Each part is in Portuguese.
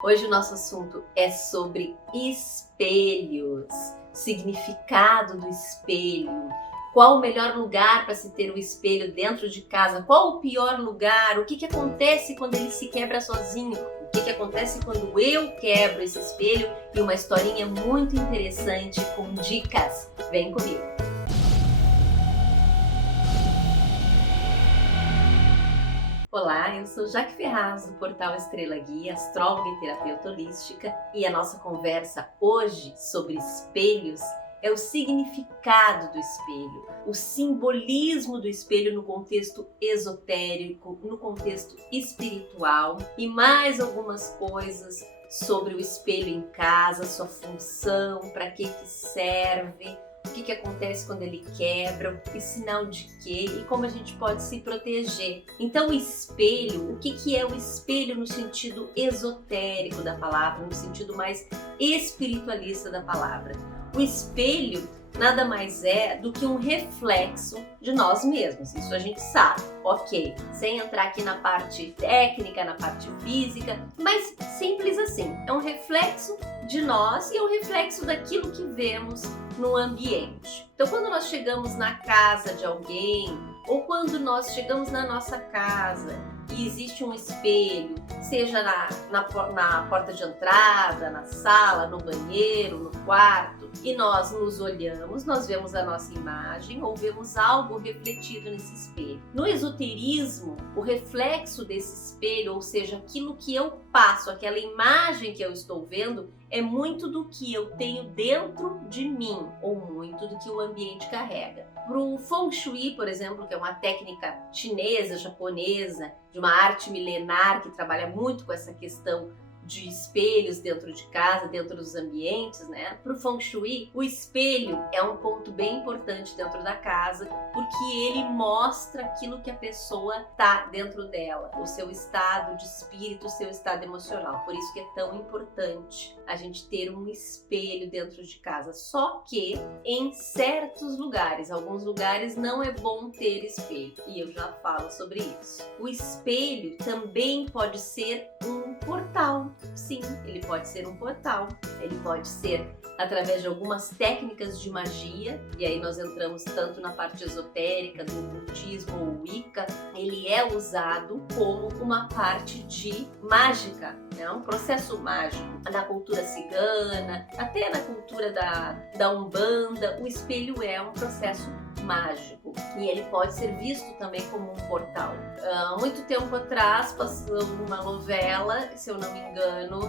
Hoje o nosso assunto é sobre espelhos, significado do espelho, qual o melhor lugar para se ter o espelho dentro de casa, qual o pior lugar, o que acontece quando ele se quebra sozinho, o que acontece quando eu quebro esse espelho e uma historinha muito interessante com dicas. Vem comigo! Olá, eu sou Jaque Ferraz, do portal Estrela Guia, astróloga e terapeuta holística, e a nossa conversa hoje sobre espelhos é o significado do espelho, o simbolismo do espelho no contexto esotérico, no contexto espiritual e mais algumas coisas sobre o espelho em casa, sua função, para que serve, o que acontece quando ele quebra, que sinal de quê e como a gente pode se proteger. Então o espelho, o que é o espelho no sentido esotérico da palavra, no sentido mais espiritualista da palavra? O espelho nada mais é do que um reflexo de nós mesmos, isso a gente sabe, ok, sem entrar aqui na parte técnica, na parte física, mas simples assim, é um reflexo de nós e é um reflexo daquilo que vemos no ambiente. Então quando nós chegamos na casa de alguém, ou quando nós chegamos na nossa casa e existe um espelho, seja na porta de entrada, na sala, no banheiro, no quarto, e nós nos olhamos, nós vemos a nossa imagem ou vemos algo refletido nesse espelho. No esoterismo, o reflexo desse espelho, ou seja, aquilo que eu passo, aquela imagem que eu estou vendo, é muito do que eu tenho dentro de mim, ou muito do que o ambiente carrega. Para o Feng Shui, por exemplo, que é uma técnica chinesa, japonesa, de uma arte milenar que trabalha muito com essa questão de espelhos dentro de casa, dentro dos ambientes, né? Para o Feng Shui, o espelho é um ponto bem importante dentro da casa, porque ele mostra aquilo que a pessoa tá dentro dela, o seu estado de espírito, o seu estado emocional. Por isso que é tão importante a gente ter um espelho dentro de casa. Só que em certos lugares, alguns lugares não é bom ter espelho, e eu já falo sobre isso. O espelho também pode ser um portal. Sim, ele pode ser um portal, ele pode ser através de algumas técnicas de magia, e aí nós entramos tanto na parte esotérica do ocultismo ou Wicca, ele é usado como uma parte de mágica, né? Um processo mágico. Na cultura cigana, até na cultura da Umbanda, o espelho é um processo mágico e ele pode ser visto também como um portal. Muito tempo atrás passou uma novela, se eu não me engano,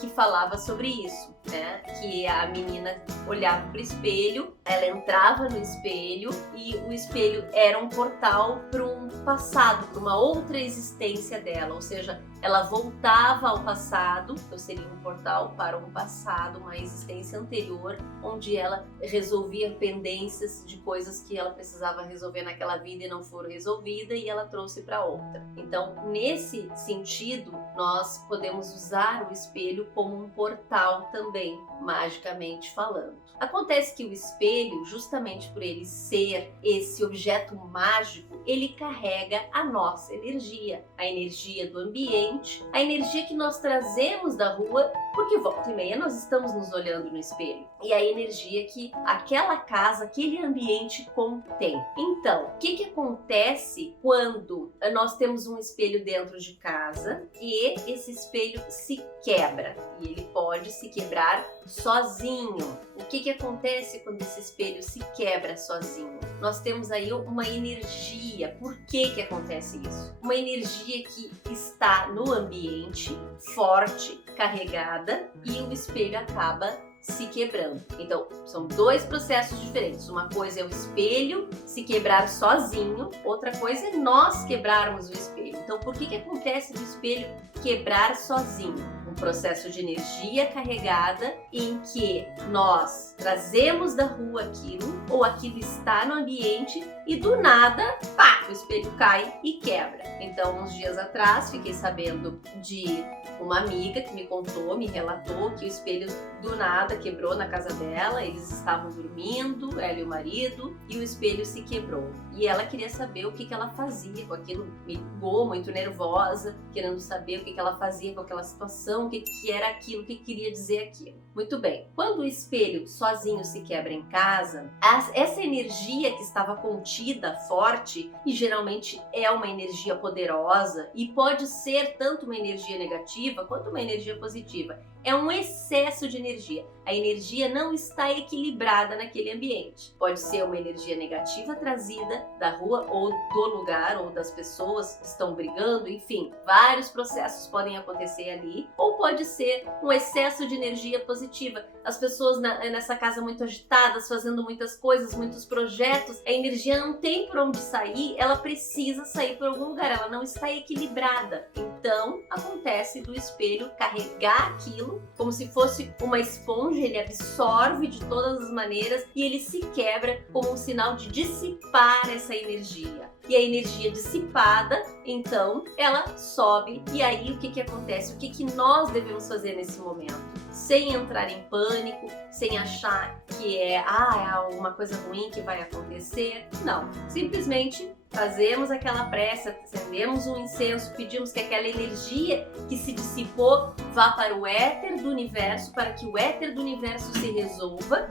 que falava sobre isso, né? Que a menina olhava para o espelho, ela entrava no espelho e o espelho era um portal para um passado, para uma outra existência dela, ou seja, ela voltava ao passado, então seria um portal para um passado, uma existência anterior, onde ela resolvia pendências de coisas que ela precisava resolver naquela vida e não foram resolvidas, e ela trouxe para outra. Então, nesse sentido, nós podemos usar o espelho como um portal também, magicamente falando. Acontece que o espelho, justamente por ele ser esse objeto mágico, ele carrega a nossa energia, a energia do ambiente, a energia que nós trazemos da rua, porque volta e meia nós estamos nos olhando no espelho, e a energia que aquela casa, aquele ambiente contém. Então, o que acontece quando nós temos um espelho dentro de casa e esse espelho se quebra? E ele pode se quebrar sozinho. O que acontece quando esse espelho se quebra sozinho? Nós temos aí uma energia. Por que acontece isso? Uma energia que está no ambiente, forte, carregada, e o espelho acaba se quebrando. Então, são dois processos diferentes. Uma coisa é o espelho se quebrar sozinho, outra coisa é nós quebrarmos o espelho. Então, por que acontece do espelho quebrar sozinho? Um processo de energia carregada em que nós trazemos da rua aquilo, ou aquilo está no ambiente e do nada, pá, o espelho cai e quebra. Então, uns dias atrás, fiquei sabendo de uma amiga que me contou, me relatou que o espelho do nada quebrou na casa dela, eles estavam dormindo, ela e o marido, e o espelho se quebrou. E ela queria saber o que ela fazia com aquilo, me ligou muito nervosa, querendo saber o que que ela fazia com aquela situação, o que era aquilo, o que queria dizer aquilo. Muito bem. Quando o espelho sozinho se quebra em casa, essa energia que estava contida, forte, e geralmente é uma energia poderosa e pode ser tanto uma energia negativa quanto uma energia positiva. É um excesso de energia. A energia não está equilibrada naquele ambiente. Pode ser uma energia negativa trazida da rua ou do lugar ou das pessoas que estão brigando, enfim, vários processos podem acontecer ali. Ou pode ser um excesso de energia positiva. As pessoas nessa casa muito agitadas, fazendo muitas coisas, muitos projetos, a energia não tem por onde sair, ela precisa sair por algum lugar, ela não está equilibrada. Então, acontece do espelho carregar aquilo como se fosse uma esponja, ele absorve de todas as maneiras e ele se quebra como um sinal de dissipar essa energia. E a energia dissipada, então, ela sobe. E aí, o que acontece? O que nós devemos fazer nesse momento? Sem entrar em pânico, sem achar que é alguma coisa ruim que vai acontecer. Não, simplesmente fazemos aquela prece, acendemos um incenso, pedimos que aquela energia que se dissipou vá para o éter do universo, para que o éter do universo se resolva,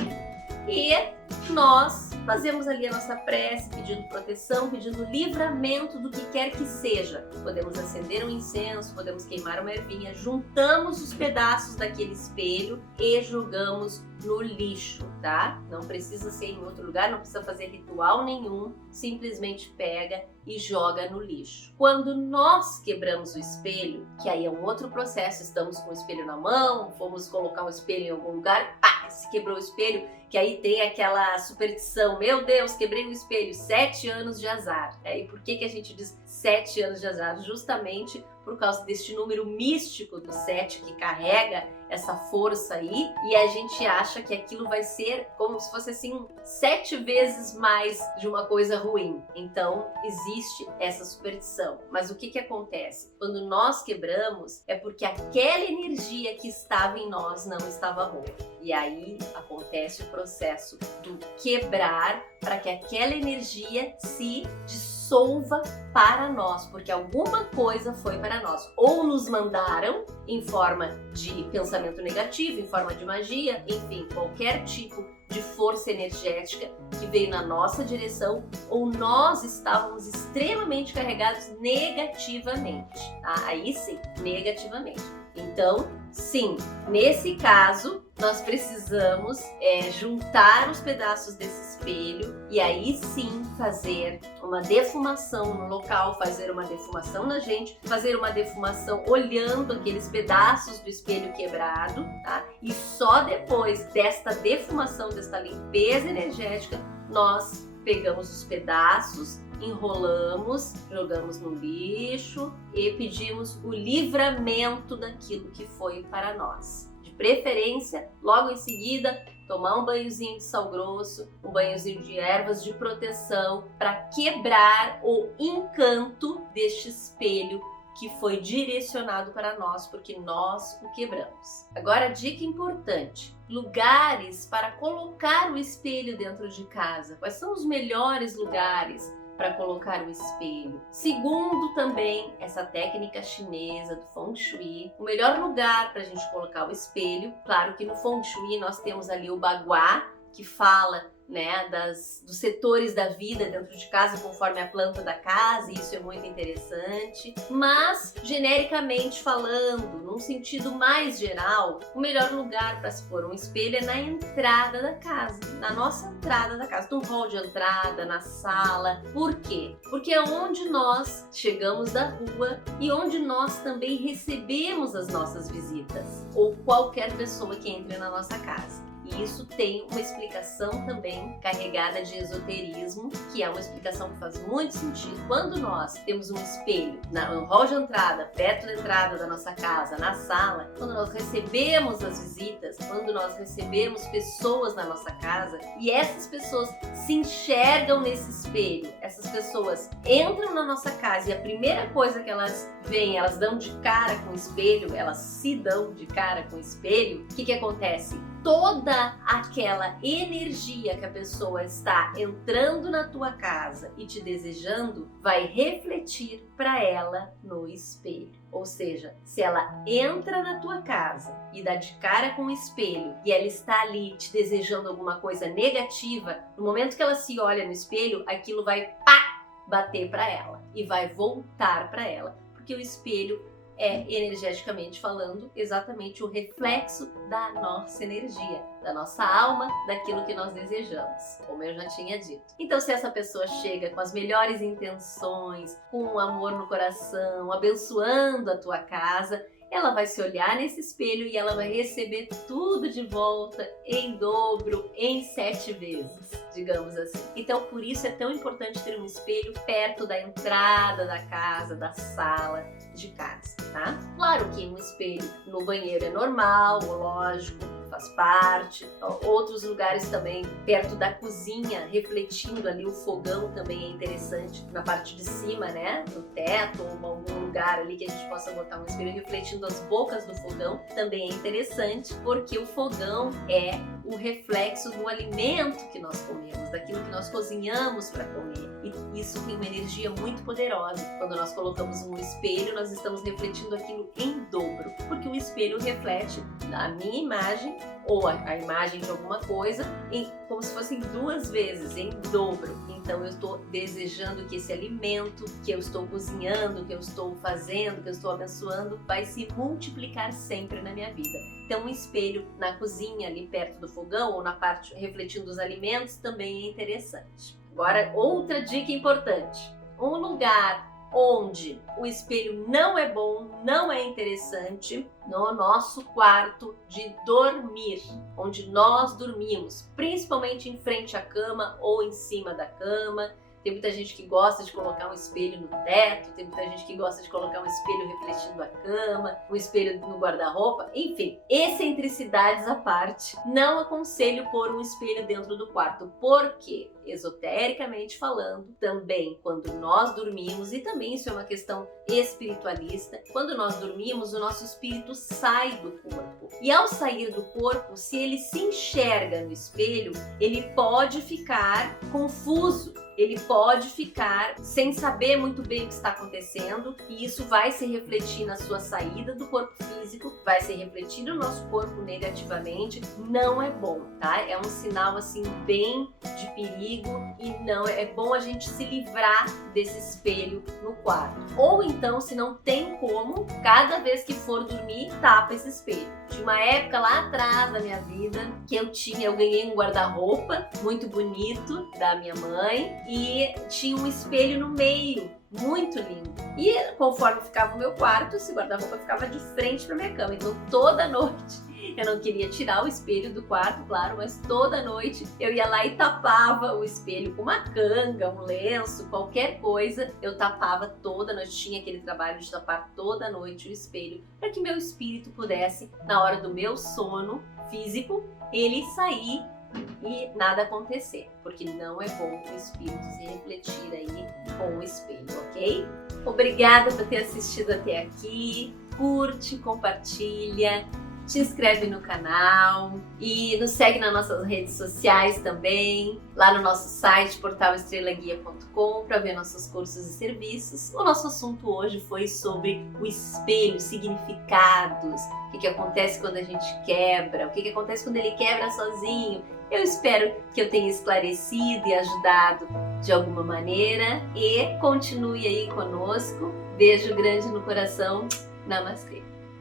e nós fazemos ali a nossa prece, pedindo proteção, pedindo livramento do que quer que seja. Podemos acender um incenso, podemos queimar uma ervinha, juntamos os pedaços daquele espelho e jogamos no lixo, tá? Não precisa ser em outro lugar, não precisa fazer ritual nenhum, simplesmente pega e joga no lixo. Quando nós quebramos o espelho, que aí é um outro processo, estamos com o espelho na mão, fomos colocar o espelho em algum lugar, pá, se quebrou o espelho, que aí tem aquela superstição, meu Deus, quebrei o espelho, 7 anos de azar. E por que a gente diz 7 anos de azar? Justamente por causa deste número místico do 7 que carrega essa força aí, e a gente acha que aquilo vai ser como se fosse assim 7 vezes mais de uma coisa ruim. Então existe essa superstição. Mas o que acontece? Quando nós quebramos é porque aquela energia que estava em nós não estava boa. E aí acontece o processo do quebrar para que aquela energia se dissolva para nós, porque alguma coisa foi para nós. Ou nos mandaram em forma de pensamento negativo, em forma de magia, enfim, qualquer tipo de força energética que veio na nossa direção, ou nós estávamos extremamente carregados negativamente. Aí sim, negativamente. Então, sim, nesse caso, nós precisamos juntar os pedaços desse espelho e aí sim fazer uma defumação no local, fazer uma defumação na gente, fazer uma defumação olhando aqueles pedaços do espelho quebrado, tá? E só depois desta defumação, desta limpeza energética, nós pegamos os pedaços, enrolamos, jogamos no lixo e pedimos o livramento daquilo que foi para nós. De preferência, logo em seguida, tomar um banhozinho de sal grosso, um banhozinho de ervas de proteção para quebrar o encanto deste espelho que foi direcionado para nós, porque nós o quebramos. Agora, dica importante: lugares para colocar o espelho dentro de casa. Quais são os melhores lugares para colocar o espelho? Segundo também essa técnica chinesa do Feng Shui, o melhor lugar para a gente colocar o espelho, claro que no Feng Shui nós temos ali o Bagua, que fala dos setores da vida dentro de casa conforme a planta da casa, e isso é muito interessante. Mas, genericamente falando, num sentido mais geral, o melhor lugar para se pôr um espelho é na entrada da casa, na nossa entrada da casa, no hall de entrada, na sala. Por quê? Porque é onde nós chegamos da rua e onde nós também recebemos as nossas visitas, ou qualquer pessoa que entre na nossa casa. E isso tem uma explicação também carregada de esoterismo, que é uma explicação que faz muito sentido. Quando nós temos um espelho no hall de entrada, perto da entrada da nossa casa, na sala, quando nós recebemos as visitas, quando nós recebemos pessoas na nossa casa e essas pessoas se enxergam nesse espelho, essas pessoas entram na nossa casa e a primeira coisa que elas veem, elas dão de cara com o espelho, elas se dão de cara com o espelho, o que acontece? Toda toda aquela energia que a pessoa está entrando na tua casa e te desejando vai refletir para ela no espelho. Ou seja, se ela entra na tua casa e dá de cara com o espelho e ela está ali te desejando alguma coisa negativa, no momento que ela se olha no espelho, aquilo vai bater para ela e vai voltar para ela, porque o espelho é, energeticamente falando, exatamente o reflexo da nossa energia, da nossa alma, daquilo que nós desejamos, como eu já tinha dito. Então, se essa pessoa chega com as melhores intenções, com amor no coração, abençoando a tua casa, ela vai se olhar nesse espelho e ela vai receber tudo de volta em dobro, em 7 vezes, digamos assim. Então, por isso é tão importante ter um espelho perto da entrada da casa, da sala de casa, tá? Claro que um espelho no banheiro é normal, lógico, faz parte. Outros lugares também, perto da cozinha, refletindo ali o fogão também é interessante, na parte de cima, né, do teto ou em algum lugar ali que a gente possa botar um espelho refletindo as bocas do fogão, também é interessante, porque o fogão é o reflexo do alimento que nós comemos, daquilo que nós cozinhamos para comer. E isso tem uma energia muito poderosa. Quando nós colocamos um espelho, nós estamos refletindo aquilo em dobro, porque o espelho reflete a minha imagem ou a imagem de alguma coisa como se fossem 2 vezes, em dobro. Então eu estou desejando que esse alimento que eu estou cozinhando, que eu estou fazendo, que eu estou abençoando, vai se multiplicar sempre na minha vida. Então um espelho na cozinha, ali perto do fogão, ou na parte refletindo os alimentos, também é interessante. Agora, outra dica importante. Um lugar onde o espelho não é bom, não é interessante, no nosso quarto de dormir, onde nós dormimos, principalmente em frente à cama ou em cima da cama. Tem muita gente que gosta de colocar um espelho no teto, tem muita gente que gosta de colocar um espelho refletindo a cama, um espelho no guarda-roupa, enfim, excentricidades à parte. Não aconselho pôr um espelho dentro do quarto, porque, esotericamente falando, também quando nós dormimos, e também isso é uma questão espiritualista, quando nós dormimos, o nosso espírito sai do corpo. E ao sair do corpo, se ele se enxerga no espelho, ele pode ficar confuso. Ele pode ficar sem saber muito bem o que está acontecendo, e isso vai se refletir na sua saída do corpo físico, vai se refletir no nosso corpo negativamente. Não é bom, tá? É um sinal assim bem de perigo, e não é bom a gente se livrar desse espelho no quarto. Ou então, se não tem como, cada vez que for dormir, tapa esse espelho. Tinha uma época lá atrás da minha vida que eu ganhei um guarda-roupa muito bonito da minha mãe, e tinha um espelho no meio, muito lindo. E conforme ficava o meu quarto, esse guarda-roupa ficava de frente para minha cama. Então toda noite, eu não queria tirar o espelho do quarto, claro, mas toda noite eu ia lá e tapava o espelho com uma canga, um lenço, qualquer coisa. Eu tapava toda noite, tinha aquele trabalho de tapar toda noite o espelho, para que meu espírito pudesse, na hora do meu sono físico, ele sair e nada acontecer, porque não é bom o espírito se refletir aí com o espelho, ok? Obrigada por ter assistido até aqui. Curte, compartilha, te inscreve no canal e nos segue nas nossas redes sociais também, lá no nosso site portalestrelaguia.com, para ver nossos cursos e serviços. O nosso assunto hoje foi sobre o espelho, significados, o que acontece quando a gente quebra, o que acontece quando ele quebra sozinho. Eu espero que eu tenha esclarecido e ajudado de alguma maneira, e continue aí conosco. Beijo grande no coração. Namastê.